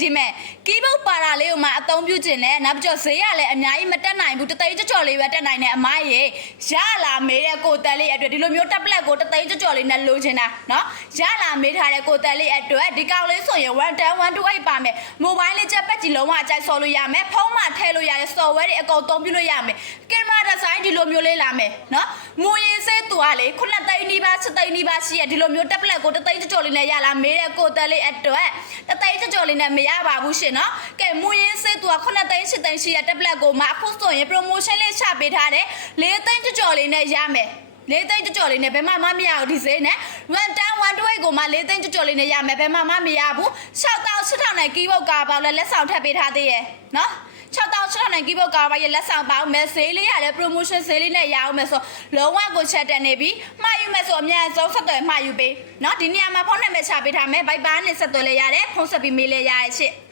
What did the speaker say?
ဒီမဲ့ကီးဘုတ်ပါတာလေးကိုမှအသုံးပြုခြင်းနဲ့နောက်ပြီးတော့ဈေးရလည်းအများကြီးမတက်နိုင်ဘူးတသိန်းကြော်လေးပဲတက်နိုင်တဲ့အမိုင်းရေရလာမေးတဲ့ကိုတက်လေးအတွက်ဒီလိုမျိုး tablet ကိုတသိန်းကြော်လေးနဲ့လိုချင်တာနော်ရလာမေးထားတဲ့ကိုတက်လေးအတွက်ဒီကောင်လေးဆိုရင်110 128ပါမယ်မိုဘိုင်းလေးချက်ပက်ကြီးလုံးဝအကြိုက်ဆော်လို့ရမယ်ဖုန်းမှာထည့်လို့ရတဲ့ software တွေအကုန်သုံးပြုလို့ရမယ်ကင်မရာဒီဇိုင်းဒီလိုမျိုးလေးလာမယ်နော်မူရင်းစေးသူကလေ9သိန်းနီးပါး7သိန်းနီးပါးရှိရဒီလိုမျိုး tablet ကိုတသိန်းကြော်လေးနဲ့ရလာမေးတဲ့ကိုတက်လေးအတွက်တသိန်းကြော်လေးနဲ့မရပါဘူးရှင်နော်ကဲမူရင်းစေးသူက9သိန်း8သိန်းရှိရ tablet ကိုမှအခုဆိုရင် promotion လေးချပေးထားတယ်4သိန်းကြော်လေးနဲ့ရမယ်4သိန်းကြော်လေးနဲ့ဘယ်မှမရဘူးဒီဈေးနဲ့128ကိုမှ4သိန်းကြော်လေးနဲ့ရမယ်ဘယ်မှမရဘူး6800နဲ့ကီးဘုတ်ကာပေါက်လက်ဆောင်ထပ်ပေးထားသေးရဲ့နော်6800နဲ့ကီးဘုတ်ကာပါရဲ့လက်ဆောင်ပေါက်မယ်ဈေးလေးရတယ် promotion ဈေးလေးနဲ့ရအောင်မယ်ဆိုလုံးဝကိုချက်တက်နေပြီမှာယူမယ်ဆိုအများဆုံးဆက်သွယ်မှာယူပေးเนาะဒီနေရာမှာဖုန်းနံပါတ်ချပေးထားမယ် Viber နဲ့ဆက်သွယ်လဲရတယ်ဖုန်းဆက်ပြီးမေးလဲရရဲ့ရှင့်